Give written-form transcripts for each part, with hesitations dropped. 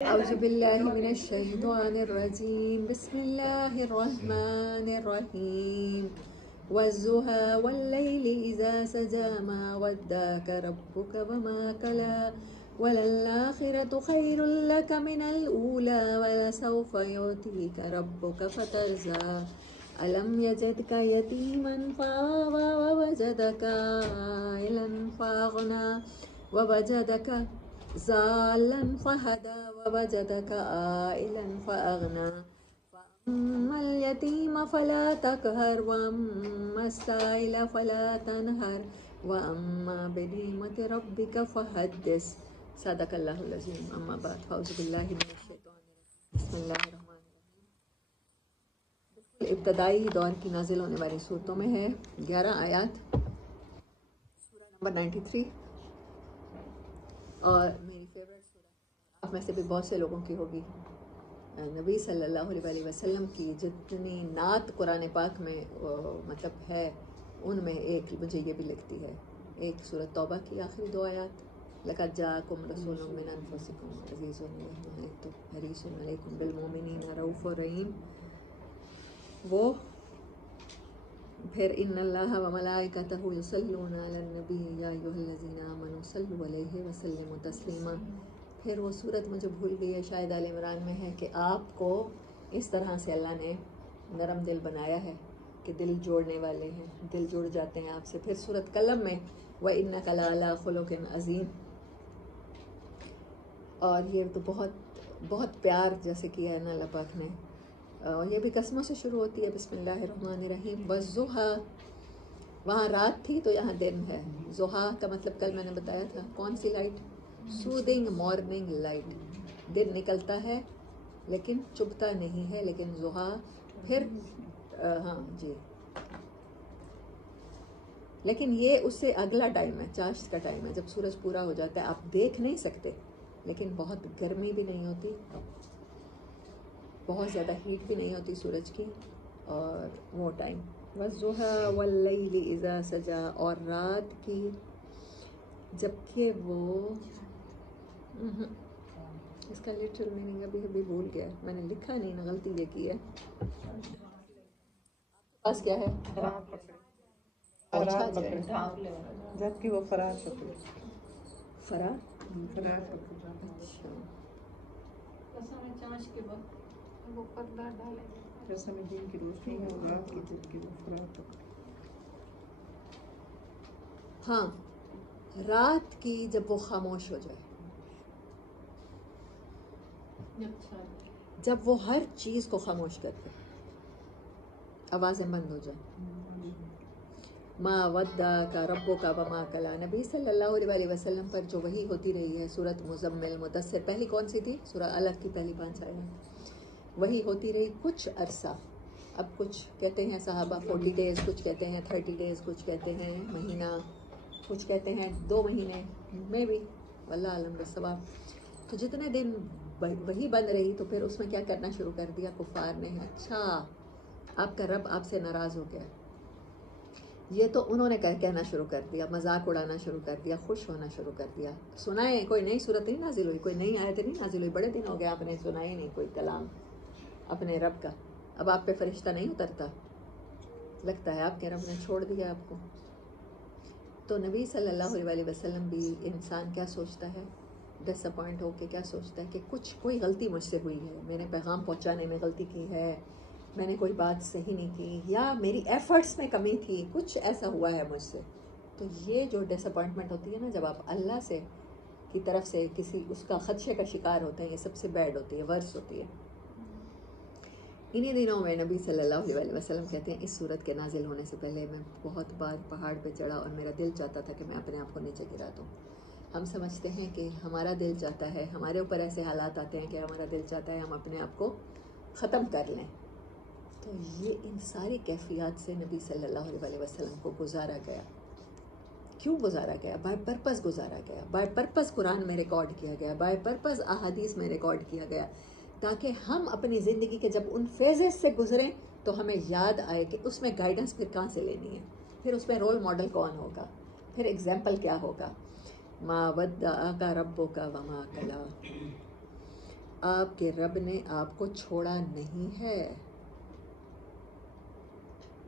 أعوذ بالله من الشيطان الرجيم بسم الله الرحمن الرحيم والضحى والليل إذا سجى ما ودعك ربك وما قلى وللآخرة خير لك من الأولى ولسوف يعطيك ربك فترضى ألم يجدك يتيما فآوى ووجدك عائلا فأغنى ووجدك ضالا فهدى ووجدك عائلا فأغنى فأما اليتيم فلا تقهر وأما السائل فلا تنهر وأما بنعمة ربك فحدث صدق اللہ العظیم اما بعد فاعوذ باللہ من الشیطان الرجیم بسم اللہ الرحمن الرحیم ابتدائی دور کی نازل ہونے والی صورتوں میں ہے 11 آیات سورہ نمبر 93 اور میری فیوریٹ سورہ آپ میں سے بھی بہت سے لوگوں کی ہوگی نبی صلی اللہ علیہ وسلم کی جتنی نعت قرآن پاک میں مطلب ہے ان میں ایک مجھے یہ بھی لگتی ہے ایک سورۃ توبہ کی آخری 2 آیات لقد جاءکم رسول من انفسکم عزیز علیہ حریص علیکم بالمؤمنین رؤوف رحیم وہ پھر ان اللہ و ملائکتہ یصلون علی النبی یا ایھا الذین آمنوا صلوا علیہ وسلموا تسلیما پھر وہ صورت مجھے بھول گئی ہے شاید آل عمران میں ہے کہ آپ کو اس طرح سے اللہ نے نرم دل بنایا ہے کہ دل جوڑنے والے ہیں دل جڑ جاتے ہیں آپ سے پھر صورت قلم میں وَإِنَّكَ لَعَلَىٰ خُلُقٍ عَظِيمٍ اور یہ تو بہت بہت پیار جیسے کیا ہے نا اللہ پاک نے اور یہ بھی قسموں سے شروع ہوتی ہے بسم اللہ الرحمن الرحیم والضحیٰ وہاں رات تھی تو یہاں دن ہے ضحیٰ کا مطلب کل میں نے بتایا تھا کون سی لائٹ سودنگ مارننگ لائٹ دن نکلتا ہے لیکن چبھتا نہیں ہے لیکن ضحیٰ پھر ہاں جی لیکن یہ اس سے اگلا ٹائم ہے چاشت کا ٹائم ہے جب سورج پورا ہو جاتا ہے آپ دیکھ نہیں سکتے لیکن بہت گرمی بھی نہیں ہوتی بہت زیادہ ہیٹ بھی نہیں ہوتی سورج کی اور وہ ٹائم والضحیٰ واللیل اذا سجا اور رات کی جبکہ وہ اس کا لٹرل میننگ ابھی بھول گیا میں نے لکھا نہیں نا غلطی یہ کی ہے پاس کیا ہے جبکہ وہ فرار پکڑے فرار فرار پکڑے قسم دین کی روشنی ہے اور رات کی جبکہ وہ فرار پکڑے ہاں رات کی جب وہ خاموش ہو جائے جب وہ ہر چیز کو خاموش کر دے آوازیں بند ہو جائیں ما ودعک ربک وما قلی نبی صلی اللہ علیہ وسلم پر جو وحی ہوتی رہی ہے سورۃ مزمل مدثر پہلی کون سی تھی سورہ الگ کی پہلی 5 آیات وہی ہوتی رہی کچھ عرصہ اب کچھ کہتے ہیں صحابہ 40 ڈیز کچھ کہتے ہیں 30 ڈیز کچھ کہتے ہیں مہینہ کچھ کہتے ہیں 2 مہینے میں بھی واللہ عالم بالصواب تو جتنے دن وہی بند رہی تو پھر اس میں کیا کرنا شروع کر دیا کفار نے اچھا آپ کا رب آپ سے ناراض ہو گیا یہ تو انہوں نے کہنا شروع کر دیا مذاق اڑانا شروع کر دیا خوش ہونا شروع کر دیا سنائے کوئی نئی صورت نہیں نازل ہوئی کوئی نئی آیت نہیں نازل ہوئی بڑے دن ہو گیا آپ نے سنائی نہیں کوئی کلام اپنے رب کا اب آپ پہ فرشتہ نہیں اترتا لگتا ہے آپ کے رب نے چھوڑ دیا آپ کو تو نبی صلی اللہ علیہ وسلم بھی انسان کیا سوچتا ہے ڈس اپوائنٹ ہو کے کیا سوچتا ہے کہ کوئی غلطی مجھ سے ہوئی ہے میں نے پیغام پہنچانے میں غلطی کی ہے میں نے کوئی بات صحیح نہیں کی یا میری ایفرٹس میں کمی تھی کچھ ایسا ہوا ہے مجھ سے تو یہ جو ڈس اپوائنٹمنٹ ہوتی ہے نا جب آپ اللہ سے کی طرف سے کسی اس کا خدشے کا شکار ہوتے ہیں یہ سب سے بیڈ ہوتی ہے ورس ہوتی ہے انہی دنوں میں نبی صلی اللہ علیہ وسلم کہتے ہیں اس صورت کے نازل ہونے سے پہلے میں بہت بار پہاڑ پہ چڑھا اور میرا دل چاہتا تھا کہ میں اپنے آپ کو نیچے گرا دوں ہم سمجھتے ہیں کہ ہمارا دل چاہتا ہے ہمارے اوپر ایسے حالات آتے ہیں کہ ہمارا دل چاہتا ہے ہم اپنے آپ کو ختم کر لیں تو یہ ان ساری کیفیات سے نبی صلی اللہ علیہ وسلم کو گزارا گیا کیوں گزارا گیا بائی پرپز گزارا گیا بائی پرپز قرآن میں ریکارڈ کیا گیا بائی پرپز احادیث میں ریکارڈ کیا گیا تاکہ ہم اپنی زندگی کے جب ان فیزز سے گزریں تو ہمیں یاد آئے کہ اس میں گائیڈنس پھر کہاں سے لینی ہے پھر اس میں رول ماڈل کون ہوگا پھر ایگزامپل کیا ہوگا ما ودعک ربک وما قلی آپ کے رب نے آپ کو چھوڑا نہیں ہے.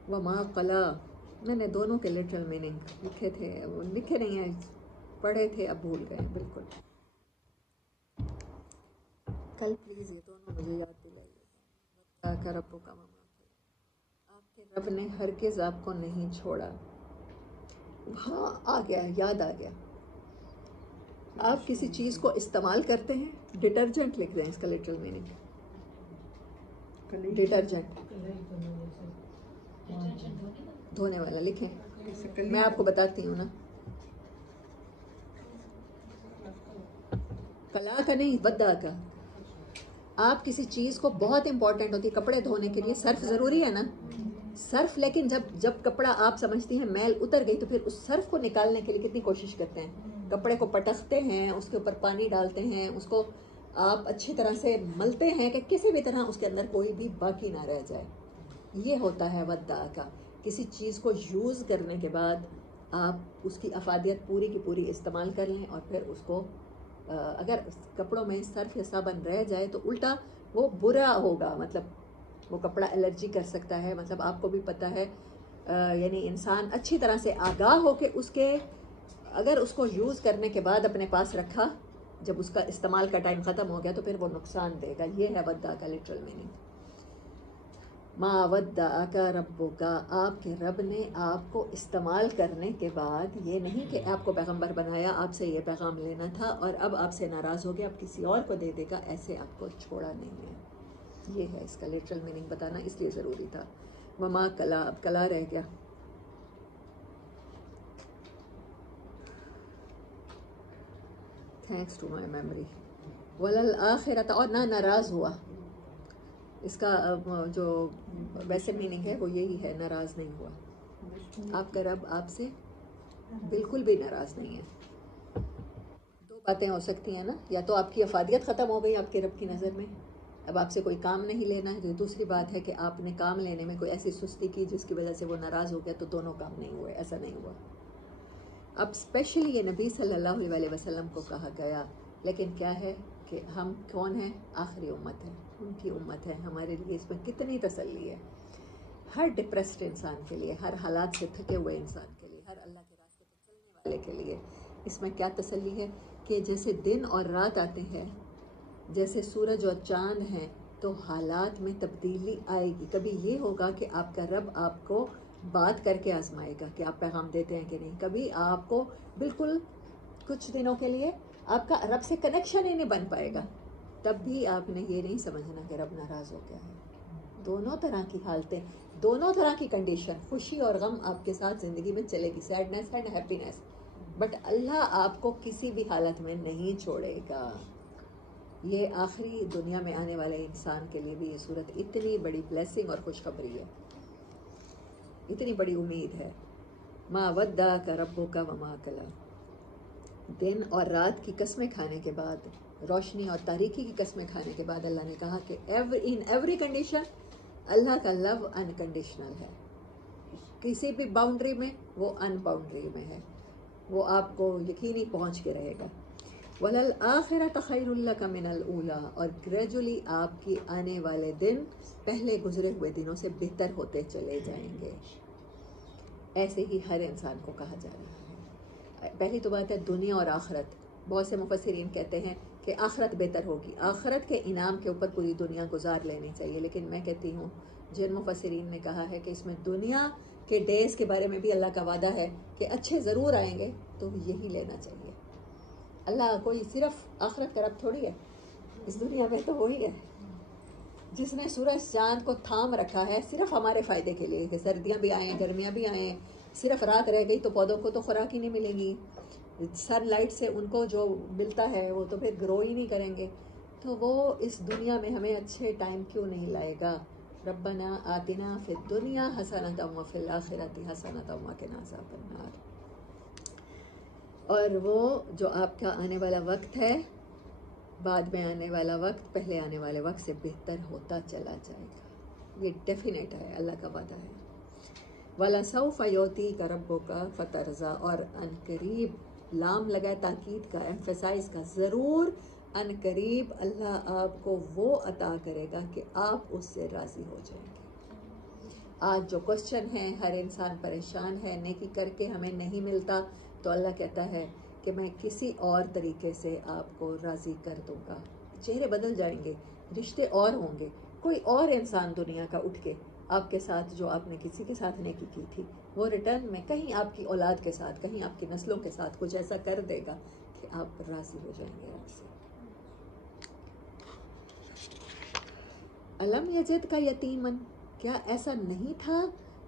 وما قلا، میں نے دونوں کے لٹرل میننگ لکھے تھے، وہ لکھے نہیں ہیں، پڑھے تھے، اب بھول گئے بالکل. کل پلیز یہ دونوں مجھے یاد دلائیے گا. رب کا وما قلا، آپ کے رب نے ہرگز آپ کو نہیں چھوڑا. ہاں آ گیا، یاد آ گیا. آپ کسی چیز کو استعمال کرتے ہیں، ڈٹرجنٹ لکھ دیں اس کا لٹرل میننگ. ڈٹرجنٹ دھونے والا لکھیں. میں آپ کو بتاتی ہوں نا، کلا کا نہیں، ودا کا. آپ کسی چیز کو بہت امپورٹنٹ ہوتی ہے، کپڑے دھونے کے لیے سرف ضروری ہے نا، سرف. لیکن جب کپڑا آپ سمجھتی ہیں میل اتر گئی تو پھر اس سرف کو نکالنے کے لیے کتنی کوشش کرتے ہیں. کپڑے کو پٹختے ہیں، اس کے اوپر پانی ڈالتے ہیں، اس کو آپ اچھی طرح سے ملتے ہیں کہ کسی بھی طرح اس کے اندر کوئی بھی باقی نہ رہ جائے. یہ ہوتا ہے ودا کا. کسی چیز کو یوز کرنے کے بعد آپ اس کی افادیت پوری کی پوری استعمال کر لیں، اور پھر اس کو اگر کپڑوں میں صرف یا صابن رہ جائے تو الٹا وہ برا ہوگا، مطلب وہ کپڑا الرجی کر سکتا ہے. مطلب آپ کو بھی پتہ ہے، یعنی انسان اچھی طرح سے آگاہ ہو کے اس کے اگر اس کو یوز کرنے کے بعد اپنے پاس رکھا، جب اس کا استعمال کا ٹائم ختم ہو گیا تو پھر وہ نقصان دے گا. یہ ہے ودا کا لٹرل میننگ. ما ودعک ربک، آپ کے رب نے آپ کو استعمال کرنے کے بعد، یہ نہیں کہ آپ کو پیغمبر بنایا، آپ سے یہ پیغام لینا تھا اور اب آپ سے ناراض ہو گیا، اب کسی اور کو دے دے گا، ایسے آپ کو چھوڑا نہیں ہے. یہ ہے اس کا لٹرل میننگ بتانا، اس لیے ضروری تھا. وما کلا، اب کلا رہ گیا. Thanks to my memory. وللآخرۃ، اور نہ ناراض ہوا. اس کا جو ویسے میننگ ہے وہ یہی ہے، ناراض نہیں ہوا. آپ کا رب آپ سے بالکل بھی ناراض نہیں ہے. دو باتیں ہو سکتی ہیں نا، یا تو آپ کی افادیت ختم ہو گئی آپ کے رب کی نظر میں، اب آپ سے کوئی کام نہیں لینا ہے. دوسری بات ہے کہ آپ نے کام لینے میں کوئی ایسی سستی کی جس کی وجہ سے وہ ناراض ہو گیا، تو دونوں کام نہیں ہوئے. ایسا نہیں ہوا. اب اسپیشلی یہ نبی صلی اللہ علیہ وسلم کو کہا گیا، لیکن کیا ہے کہ ہم کون ہیں؟ آخری امت ہے، ان کی امت ہے. ہمارے لیے اس میں کتنی تسلی ہے، ہر ڈپریسڈ انسان کے لیے، ہر حالات سے تھکے ہوئے انسان کے لیے، ہر اللہ کے راستے پر چلنے والے کے لیے. اس میں کیا تسلی ہے کہ جیسے دن اور رات آتے ہیں، جیسے سورج اور چاند ہیں، تو حالات میں تبدیلی آئے گی. کبھی یہ ہوگا کہ آپ کا رب آپ کو بات کر کے آزمائے گا کہ آپ پیغام دیتے ہیں کہ نہیں. کبھی آپ کو بالکل کچھ دنوں کے لیے آپ کا رب سے کنیکشن ہی نہیں بن پائے گا. تب بھی آپ نے یہ نہیں سمجھنا کہ رب ناراض ہو گیا ہے. دونوں طرح کی حالتیں، دونوں طرح کی کنڈیشن، خوشی اور غم آپ کے ساتھ زندگی میں چلے گی، سیڈنس اینڈ ہیپینس. بٹ اللہ آپ کو کسی بھی حالت میں نہیں چھوڑے گا. یہ آخری دنیا میں آنے والے انسان کے لیے بھی یہ صورت اتنی بڑی بلیسنگ اور خوشخبری ہے، اتنی بڑی امید ہے. ما ودعک ربک وما قلی. دن اور رات کی قسمیں کھانے کے بعد، روشنی اور تاریکی کی قسمیں کھانے کے بعد اللہ نے کہا کہ ان ایوری کنڈیشن اللہ کا لو انکنڈیشنل ہے. کسی بھی باؤنڈری میں وہ ان باؤنڈری میں ہے، وہ آپ کو یقینی پہنچ کے رہے گا. وَلَلْآخِرَةُ خَيْرٌ لَكَ مِنَ الْأُولَىٰ، اور گریجولی آپ کی آنے والے دن پہلے گزرے ہوئے دنوں سے بہتر ہوتے چلے جائیں گے. ایسے ہی ہر انسان کو کہا جا رہا ہے. پہلی تو بات ہے دنیا اور آخرت. بہت سے مفسرین کہتے ہیں کہ آخرت بہتر ہوگی، آخرت کے انعام کے اوپر پوری دنیا گزار لینی چاہیے. لیکن میں کہتی ہوں، جن مفسرین نے کہا ہے کہ اس میں دنیا کے ڈیز کے بارے میں بھی اللہ کا وعدہ ہے کہ اچھے ضرور آئیں گے، تو یہی لینا چاہیے. اللہ کوئی صرف آخرت کا رب تھوڑی ہے، اس دنیا میں تو وہی ہے جس نے سورج چاند کو تھام رکھا ہے صرف ہمارے فائدے کے لیے، کہ سردیاں بھی آئیں، گرمیاں بھی آئیں. صرف رات رہ گئی تو پودوں کو تو خوراک ہی نہیں ملے گی، سن لائٹ سے ان کو جو ملتا ہے وہ تو پھر گرو ہی نہیں کریں گے. تو وہ اس دنیا میں ہمیں اچھے ٹائم کیوں نہیں لائے گا؟ ربنا آتنا فی الدنیا حسنۃ وفی الآخرۃ حسنۃ وقنا عذاب النار. اور وہ جو آپ کا آنے والا وقت ہے، بعد میں آنے والا وقت پہلے آنے والے وقت سے بہتر ہوتا چلا جائے گا. یہ ڈیفینیٹ ہے، اللہ کا وعدہ ہے. وَلَسَوْفَ يُعْطِيكَ رَبُّكَ فَتَرْضَىٰ، اور ان قریب لام لگا تاکید کا، ایمفیسائز کا، ضرور ان قریب اللہ آپ کو وہ عطا کرے گا کہ آپ اس سے راضی ہو جائیں گے. آج جو کوشچن ہے، ہر انسان پریشان ہے، نیکی کر کے ہمیں نہیں ملتا، تو اللہ کہتا ہے کہ میں کسی اور طریقے سے آپ کو راضی کر دوں گا. چہرے بدل جائیں گے، رشتے اور ہوں گے، کوئی اور انسان دنیا کا اٹھ کے آپ کے ساتھ جو آپ نے کسی کے ساتھ نیکی کی تھی وہ ریٹرن میں کہیں آپ کی اولاد کے ساتھ، کہیں آپ کی نسلوں کے ساتھ کچھ ایسا کر دے گا کہ آپ راضی ہو جائیں گے رب سے. علم یجد کا یتیمن، کیا ایسا نہیں تھا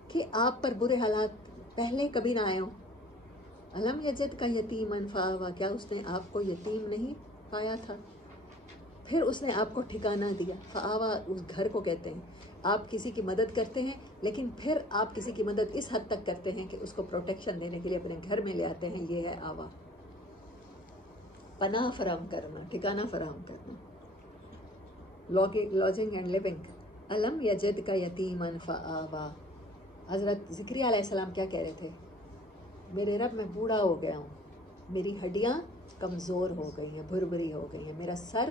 کہ آپ پر برے حالات پہلے کبھی نہ آئے ہوں؟ علم یجد کا یتیمن فآوا، کیا اس نے آپ کو یتیم نہیں پایا تھا، پھر اس نے آپ کو ٹھکانہ دیا. فآوا اس گھر کو کہتے ہیں. آپ کسی کی مدد کرتے ہیں لیکن پھر آپ کسی کی مدد اس حد تک کرتے ہیں کہ اس کو پروٹیکشن دینے کے لیے اپنے گھر میں لے آتے ہیں. یہ ہے آوا، پناہ فراہم کرنا، ٹھکانہ فراہم کرنا. Lodging and living. علم یجد کا یتیمن فآوا. حضرت زکریا علیہ السلام کیا کہہ رہے تھے؟ میرے رب میں بوڑھا ہو گیا ہوں، میری ہڈیاں کمزور ہو گئی ہیں، بھربھری ہو گئی ہیں، میرا سر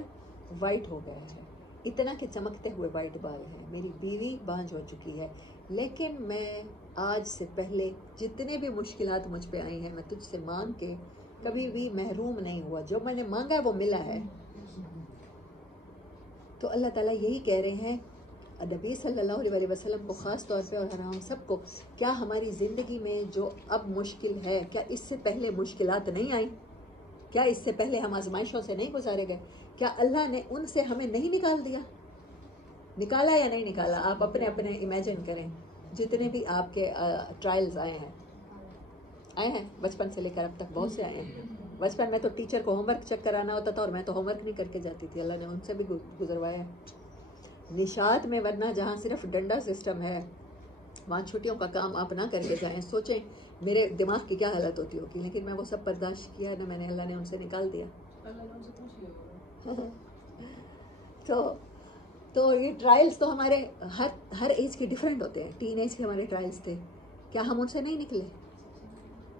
وائٹ ہو گیا ہے، اتنا کہ چمکتے ہوئے وائٹ بال ہیں، میری بیوی بانجھ ہو چکی ہے، لیکن میں آج سے پہلے جتنے بھی مشکلات مجھ پہ آئی ہیں میں تجھ سے مانگ کے کبھی بھی محروم نہیں ہوا، جو میں نے مانگا ہے وہ ملا ہے. تو اللہ تعالیٰ یہی کہہ رہے ہیں نبی صلی اللہ علیہ وسلم کو خاص طور پہ اور ہم سب کو، کیا ہماری زندگی میں جو اب مشکل ہے کیا اس سے پہلے مشکلات نہیں آئیں؟ کیا اس سے پہلے ہم آزمائشوں سے نہیں گزارے گئے؟ کیا اللہ نے ان سے ہمیں نہیں نکال دیا؟ نکالا یا نہیں نکالا؟ آپ اپنے اپنے امیجن کریں. جتنے بھی آپ کے ٹرائلز آئے ہیں بچپن سے لے کر اب تک بہت سے آئے ہیں. بچپن میں تو ٹیچر کو ہوم ورک چیک کرانا ہوتا تھا اور میں تو ہوم ورک نہیں کر کے جاتی تھی، اللہ نے ان سے بھی گزروایا ہے. نشاط میں ورنہ جہاں صرف ڈنڈا سسٹم ہے وہاں چھٹیوں کا کام آپ نہ کر کے جائیں. سوچیں میرے دماغ کی کیا حالت ہوتی ہوگی، لیکن میں وہ سب برداشت کیا نہ، میں نے، اللہ نے ان سے نکال دیا. تو یہ ٹرائلز تو ہمارے ہر ایج کے ڈیفرنٹ ہوتے ہیں. ٹین ایج کے ہمارے ٹرائلز تھے، کیا ہم ان سے نہیں نکلے؟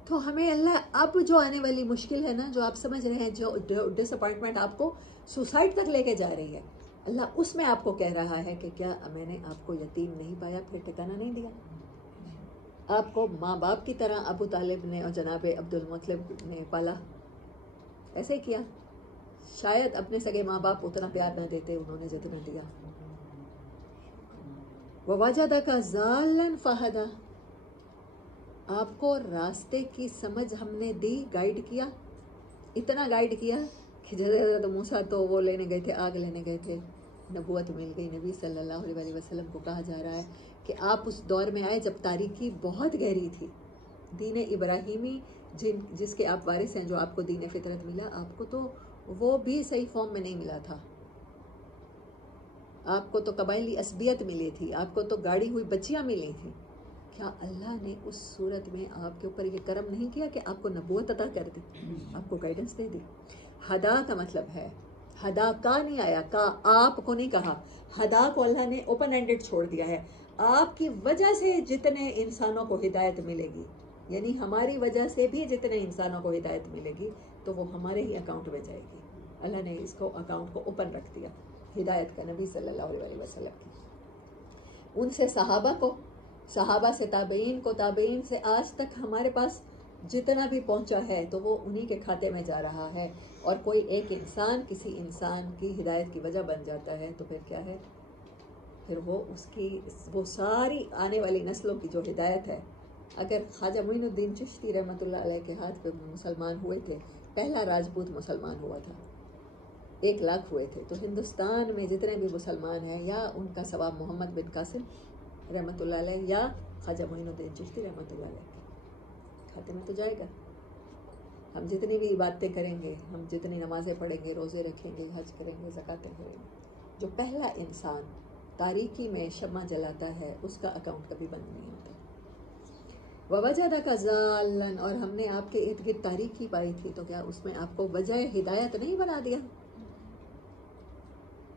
تو ہمیں اللہ اب جو آنے والی مشکل ہے نا، جو آپ سمجھ رہے ہیں، جو ڈس اپوائنٹمنٹ آپ کو سوسائڈ تک لے کے جا رہی ہے، اللہ اس میں آپ کو کہہ رہا ہے کہ کیا میں نے آپ کو یتیم نہیں پایا، پھر ٹھکانہ نہیں دیا؟ آپ کو ماں باپ کی طرح ابو طالب نے اور جناب عبد المطلب نے پالا، ایسے ہی کیا. شاید اپنے سگے ماں باپ اتنا پیار نہ دیتے انہوں نے جتنا دیا. وَوَجَدَكَ ضَالًّا فَهَدَىٰ، آپ کو راستے کی سمجھ ہم نے دی، گائیڈ کیا، اتنا گائیڈ کیا کہ حضرت موسیٰ تو وہ لینے گئے تھے، آگ لینے گئے تھے، نبوت مل گئی. نبی صلی اللہ علیہ وسلم کو کہا جا رہا ہے کہ آپ اس دور میں آئے جب تاریکی بہت گہری تھی. دین ابراہیمی جس کے آپ وارث ہیں، جو آپ کو دین فطرت ملا، آپ کو تو وہ بھی صحیح فارم میں نہیں ملا تھا. آپ کو تو قبائلی عصبیت ملی تھی، آپ کو تو گاڑی ہوئی بچیاں ملی تھیں. کیا اللہ نے اس صورت میں آپ کے اوپر یہ کرم نہیں کیا کہ آپ کو نبوت عطا کر دی، آپ کو گائیڈنس دے دی؟ ہدا کا مطلب ہے، ہدا کا نہیں آیا، کا آپ کو نہیں کہا، ہدا کو اللہ نے اوپن اینڈڈ چھوڑ دیا ہے. آپ کی وجہ سے جتنے انسانوں کو ہدایت ملے گی، یعنی ہماری وجہ سے بھی جتنے انسانوں کو ہدایت ملے گی تو وہ ہمارے ہی اکاؤنٹ میں جائے گی. اللہ نے اس کو اکاؤنٹ کو اوپن رکھ دیا ہدایت کا، نبی صلی اللہ علیہ وسلم کی. ان سے صحابہ سے تابعین کو، تابعین سے آج تک ہمارے پاس جتنا بھی پہنچا ہے تو وہ انہی کے کھاتے میں جا رہا ہے. اور کوئی ایک انسان کسی انسان کی ہدایت کی وجہ بن جاتا ہے تو پھر کیا ہے، پھر وہ ساری آنے والی نسلوں کی جو ہدایت ہے. اگر خواجہ معین الدین چشتی رحمۃ اللہ علیہ کے ہاتھ پہ مسلمان ہوئے تھے، پہلا راجپوت مسلمان ہوا تھا، 1,00,000 ہوئے تھے، تو ہندوستان میں جتنے بھی مسلمان ہیں یا ان کا ثواب محمد بن قاسم رحمۃ اللہ علیہ یا خواجہ معین الدین چشتی رحمۃ اللہ علیہ کھاتے میں تو جائے گا. ہم جتنی بھی عبادتیں کریں گے، ہم جتنی نمازیں پڑھیں گے، روزے رکھیں گے، حج کریں گے، زکاتیں کریں گے، جو پہلا انسان تاریکی میں شمع جلاتا ہے اس کا اکاؤنٹ کبھی بند نہیں ہوتا. وَوَجَدَكَ ضَالًّا، اور ہم نے آپ کے ارد گرد تاریکی پائی تھی تو کیا اس میں آپ کو وجہ ہدایت نہیں بنا دیا؟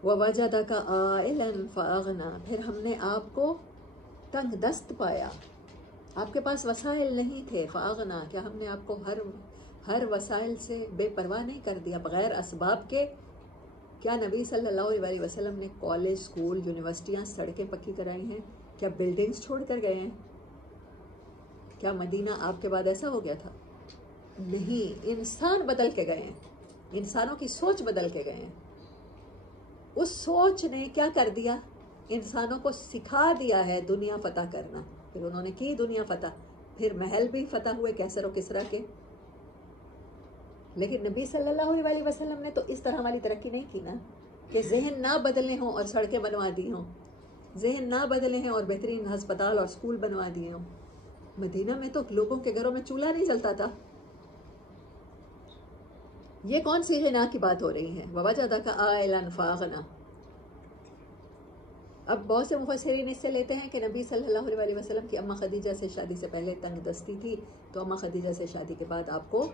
وَوَجَدَكَ عَائِلًا فَأَغْنَىٰ، پھر ہم نے آپ کو تنگ دست پایا، آپ کے پاس وسائل نہیں تھے. فَأَغْنَىٰ، کیا ہم نے آپ کو ہر وسائل سے بے پرواہ نہیں کر دیا، بغیر اسباب کے کیا نبی صلی اللہ علیہ وسلم نے کالج، اسکول، یونیورسٹیاں، سڑکیں پکی کرائی ہیں؟ کیا بلڈنگز چھوڑ کر گئے ہیں؟ کیا مدینہ آپ کے بعد ایسا ہو گیا تھا؟ نہیں، انسان بدل کے گئے ہیں، انسانوں کی سوچ بدل کے گئے ہیں. اس سوچ نے کیا کر دیا؟ انسانوں کو سکھا دیا ہے دنیا فتح کرنا. پھر انہوں نے کی دنیا فتح، پھر محل بھی فتح ہوئے کیسر و کسریٰ کے. لیکن نبی صلی اللہ علیہ وسلم نے تو اس طرح والی ترقی نہیں کی نا کہ ذہن نہ بدلے ہوں اور سڑکیں بنوا دی ہوں، ذہن نہ بدلے ہیں اور بہترین ہسپتال اور اسکول بنوا دیے ہوں. مدینہ میں تو لوگوں کے گھروں میں چولہا نہیں جلتا تھا. یہ کون سی غنا کی بات ہو رہی ہے؟ ووجدک عائلا فاغنا. اب بہت سے مفسرین اس سے لیتے ہیں کہ نبی صلی اللہ علیہ وسلم کی اماں خدیجہ سے شادی سے پہلے تنگ دستی تھی، تو اماں خدیجہ سے شادی کے بعد آپ کو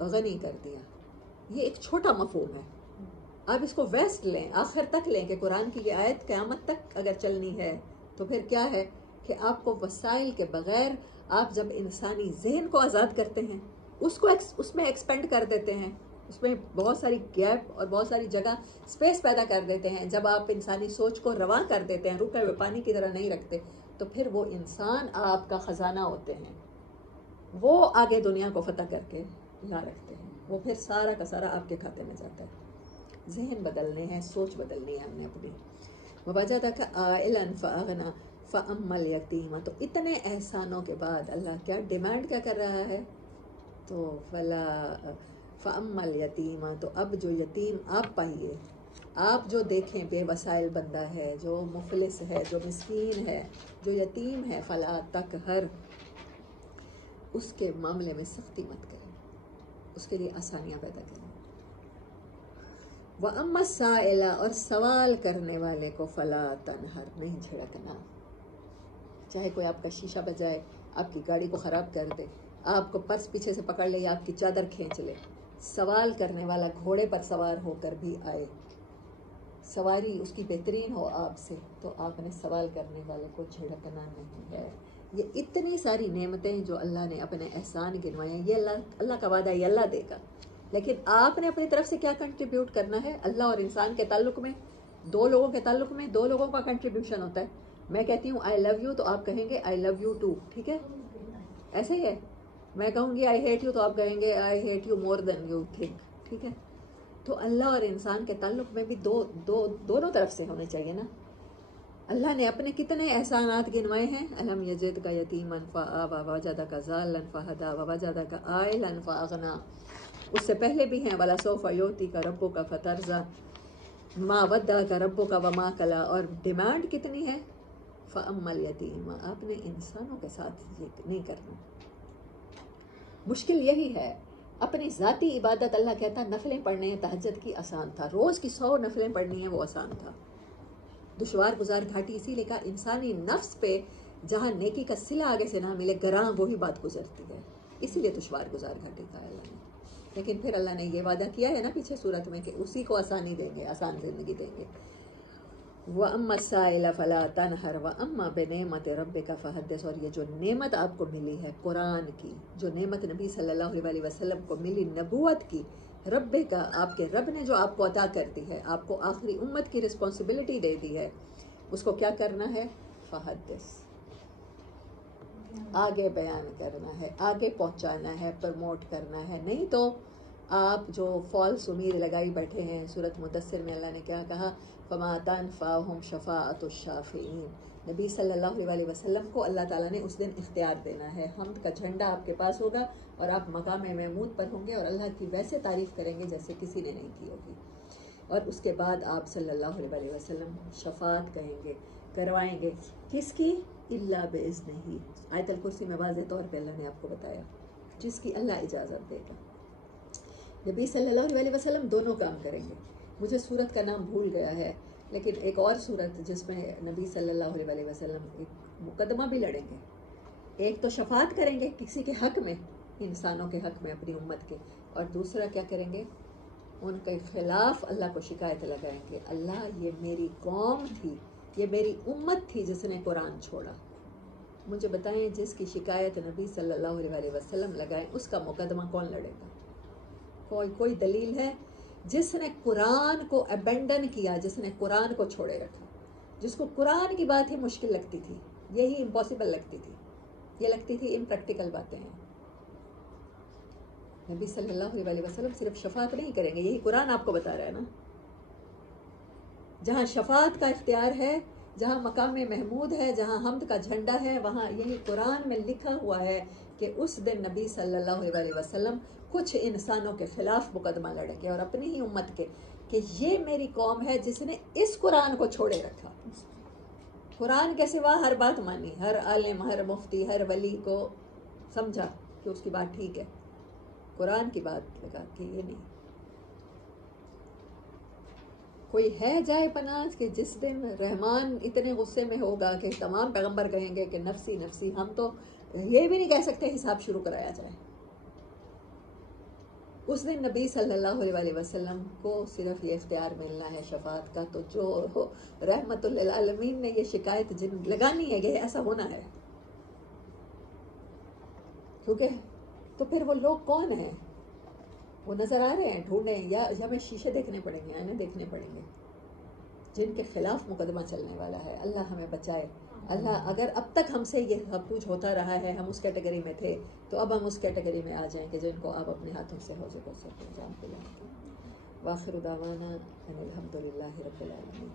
غنی کر دیا. یہ ایک چھوٹا مفہوم ہے. آپ اس کو ویسٹ لیں، آخر تک لیں کہ قرآن کی یہ آیت قیامت تک اگر چلنی ہے تو پھر کیا ہے کہ آپ کو وسائل کے بغیر آپ جب انسانی ذہن کو آزاد کرتے ہیں، اس میں ایکسپینڈ کر دیتے ہیں، اس میں بہت ساری گیپ اور بہت ساری جگہ اسپیس پیدا کر دیتے ہیں. جب آپ انسانی سوچ کو رواں کر دیتے ہیں، رکے ہوئے پانی کی طرح نہیں رکھتے، تو پھر وہ انسان آپ کا خزانہ ہوتے ہیں، وہ آگے دنیا کو فتح کر کے لا رکھتے ہیں. وہ پھر سارا کا سارا آپ کے کھاتے میں جاتا ہے. ذہن بدلنے ہیں، سوچ بدلنی ہے ہم نے اپنی. ووجدک عائلا فاغنا فاما الیتیم. تو اتنے احسانوں کے بعد اللہ کیا ڈیمانڈ کیا کر رہا ہے؟ تو فاما الیتیم. تو اب جو یتیم آپ پائیے، آپ جو دیکھیں بے وسائل بندہ ہے، جو مفلس ہے، جو مسکین ہے، جو یتیم ہے، فلا تقہر. اس کے معاملے میں سختی مت کریں، اس کے لیے آسانیاں پیدا کریں. وَأَمَّا السَّائِلَ. اور سوال کرنے والے کو فلا تنہر. نہیں جھڑکنا. چاہے کوئی آپ کا شیشہ بجائے، آپ کی گاڑی کو خراب کر دے، آپ کو پرس پیچھے سے پکڑ لے یا آپ کی چادر کھینچ لے، سوال کرنے والا گھوڑے پر سوار ہو کر بھی آئے، سواری اس کی بہترین ہو آپ سے، تو آپ نے سوال کرنے والے کو جھڑکنا نہیں ہے. یہ اتنی ساری نعمتیں جو اللہ نے اپنے احسان گنوائے ہیں، یہ اللہ کا وعدہ ہے، یہ اللہ دے گا. لیکن آپ نے اپنی طرف سے کیا کنٹریبیوٹ کرنا ہے؟ اللہ اور انسان کے تعلق میں، دو لوگوں کے تعلق میں دو لوگوں کا کنٹریبیوشن ہوتا ہے. میں کہتی ہوں آئی لو یو، تو آپ کہیں گے آئی لو یو ٹو. ٹھیک ہے، ایسے ہی ہے. میں کہوں گی آئی ہیٹ یو، تو آپ کہیں گے I hate you more than you think. ٹھیک ہے. تو اللہ اور انسان کے تعلق میں بھی دونوں طرف سے ہونے چاہیے نا. اللہ نے اپنے کتنے احسانات گنوائے ہیں. الم یجدک یتیما فآوی ووجدک ضالا فہدی ووجدک عائلا فاغنی. اس سے پہلے بھی ہیں وَلَسَوْفَ يُعْطِيكَ رَبُّكَ فَتَرْضَىٰ مَا وَدَّعَكَ رَبُّكَ وَمَا قَلَىٰ. اور ڈیمانڈ کتنی ہے؟ فَأَمَّا الْيَتِيمَ. آپ نے انسانوں کے ساتھ یہ نہیں کرنا. مشکل یہی ہے. اپنی ذاتی عبادت اللہ کہتا نفلیں پڑھنے ہیں، تہجد کی آسان تھا، روز کی 100 نفلیں پڑھنی ہیں وہ آسان تھا. دشوار گزار گھاٹی اسی لے کر انسانی نفس پہ جہاں نیکی کا صلہ آگے سے نہ ملے، گراں وہی بات گزرتی ہے. اسی لیے دشوار گزار گھاٹی کا اللہ نے. لیکن پھر اللہ نے یہ وعدہ کیا ہے نا پیچھے صورت میں کہ اسی کو آسانی دیں گے، آسان زندگی دیں گے. وَأَمَّا السَّائِلَ فَلَا تَنْهَرْ وَأَمَّا بِنِعْمَةِ رَبِّكَ فَحَدِّثْ. اور یہ جو نعمت آپ کو ملی ہے قرآن کی، جو نعمت نبی صلی اللہ علیہ وسلم کو ملی نبوت کی، رب کا، آپ کے رب نے جو آپ کو عطا کر دی ہے، آپ کو آخری امت کی رسپانسبلٹی دے دی ہے، اس کو کیا کرنا ہے؟ فحدث. آگے بیان کرنا ہے، آگے پہنچانا ہے، پروموٹ کرنا ہے. نہیں تو آپ جو فالس امید لگائی بیٹھے ہیں. سورۃ مدثر میں اللہ نے کیا کہا؟ فما تنفعهم شفاعۃ الشافعین. نبی صلی اللہ علیہ وسلم کو اللہ تعالیٰ نے اس دن اختیار دینا ہے. حمد کا جھنڈا آپ کے پاس ہوگا اور آپ مقام محمود پر ہوں گے اور اللہ کی ویسے تعریف کریں گے جیسے کسی نے نہیں کی ہوگی. اور اس کے بعد آپ صلی اللہ علیہ وسلم شفاعت کہیں گے، کروائیں گے. کس کی؟ اللہ بإذنہ. آیت الکرسی میں واضح طور پہ اللہ نے آپ کو بتایا جس کی اللہ اجازت دے گا. نبی صلی اللہ علیہ وسلم دونوں کام کریں گے. مجھے سورت کا نام بھول گیا ہے، لیکن ایک اور سورت جس میں نبی صلی اللہ علیہ وسلم ایک مقدمہ بھی لڑیں گے. ایک تو شفاعت کریں گے کسی کے حق میں، انسانوں کے حق میں، اپنی امت کے، اور دوسرا کیا کریں گے؟ ان کے خلاف اللہ کو شکایت لگائیں گے. اللہ یہ میری قوم تھی، یہ میری امت تھی جس نے قرآن چھوڑا. مجھے بتائیں جس کی شکایت نبی صلی اللہ علیہ وسلم لگائیں اس کا مقدمہ کون لڑے گا؟ کوئی دلیل ہے؟ جس نے قرآن کو ابینڈن کیا، جس نے قرآن کو چھوڑے رکھا، جس کو قرآن کی بات ہی مشکل لگتی تھی، یہی امپاسبل لگتی تھی، یہ لگتی تھی امپریکٹیکل باتیں ہیں. نبی صلی اللہ علیہ وسلم صرف شفاعت نہیں کریں گے، یہی قرآن آپ کو بتا رہا ہے نا. جہاں شفاعت کا اختیار ہے، جہاں مقام محمود ہے، جہاں حمد کا جھنڈا ہے، وہاں یہی قرآن میں لکھا ہوا ہے کہ اس دن نبی صلی اللہ علیہ وسلم کچھ انسانوں کے خلاف مقدمہ لڑیں گے، اور اپنی ہی امت کے، کہ یہ میری قوم ہے جس نے اس قرآن کو چھوڑے رکھا. قرآن کے سوا ہر بات مانی، ہر عالم، ہر مفتی، ہر ولی کو سمجھا کہ اس کی بات ٹھیک ہے، قرآن کی بات لگا کہ یہ نہیں. کوئی ہے جائے پناہ کہ جس دن رحمان اتنے غصے میں ہوگا کہ تمام پیغمبر کہیں گے کہ نفسی نفسی، ہم تو یہ بھی نہیں کہہ سکتے حساب شروع کرایا جائے. اس دن نبی صلی اللہ علیہ وسلم کو صرف یہ اختیار ملنا ہے شفاعت کا. تو جو رحمت للعالمین نے یہ شکایت جن لگانی ہے کہ ایسا ہونا ہے، کیونکہ تو پھر وہ لوگ کون ہیں؟ وہ نظر آ رہے ہیں، ڈھونڈیں، یا ہمیں شیشے دیکھنے پڑیں گے، آئینے دیکھنے پڑیں گے جن کے خلاف مقدمہ چلنے والا ہے. اللہ ہمیں بچائے. اللہ اگر اب تک ہم سے یہ سب کچھ ہوتا رہا ہے، ہم اس کیٹیگری میں تھے، تو اب ہم اس کیٹیگری میں آ جائیں کہ جن کو آپ اپنے ہاتھوں سے حوض کوثر کو جام پلائیں. واخر دعوانا ان الحمد للہ رب العالمین.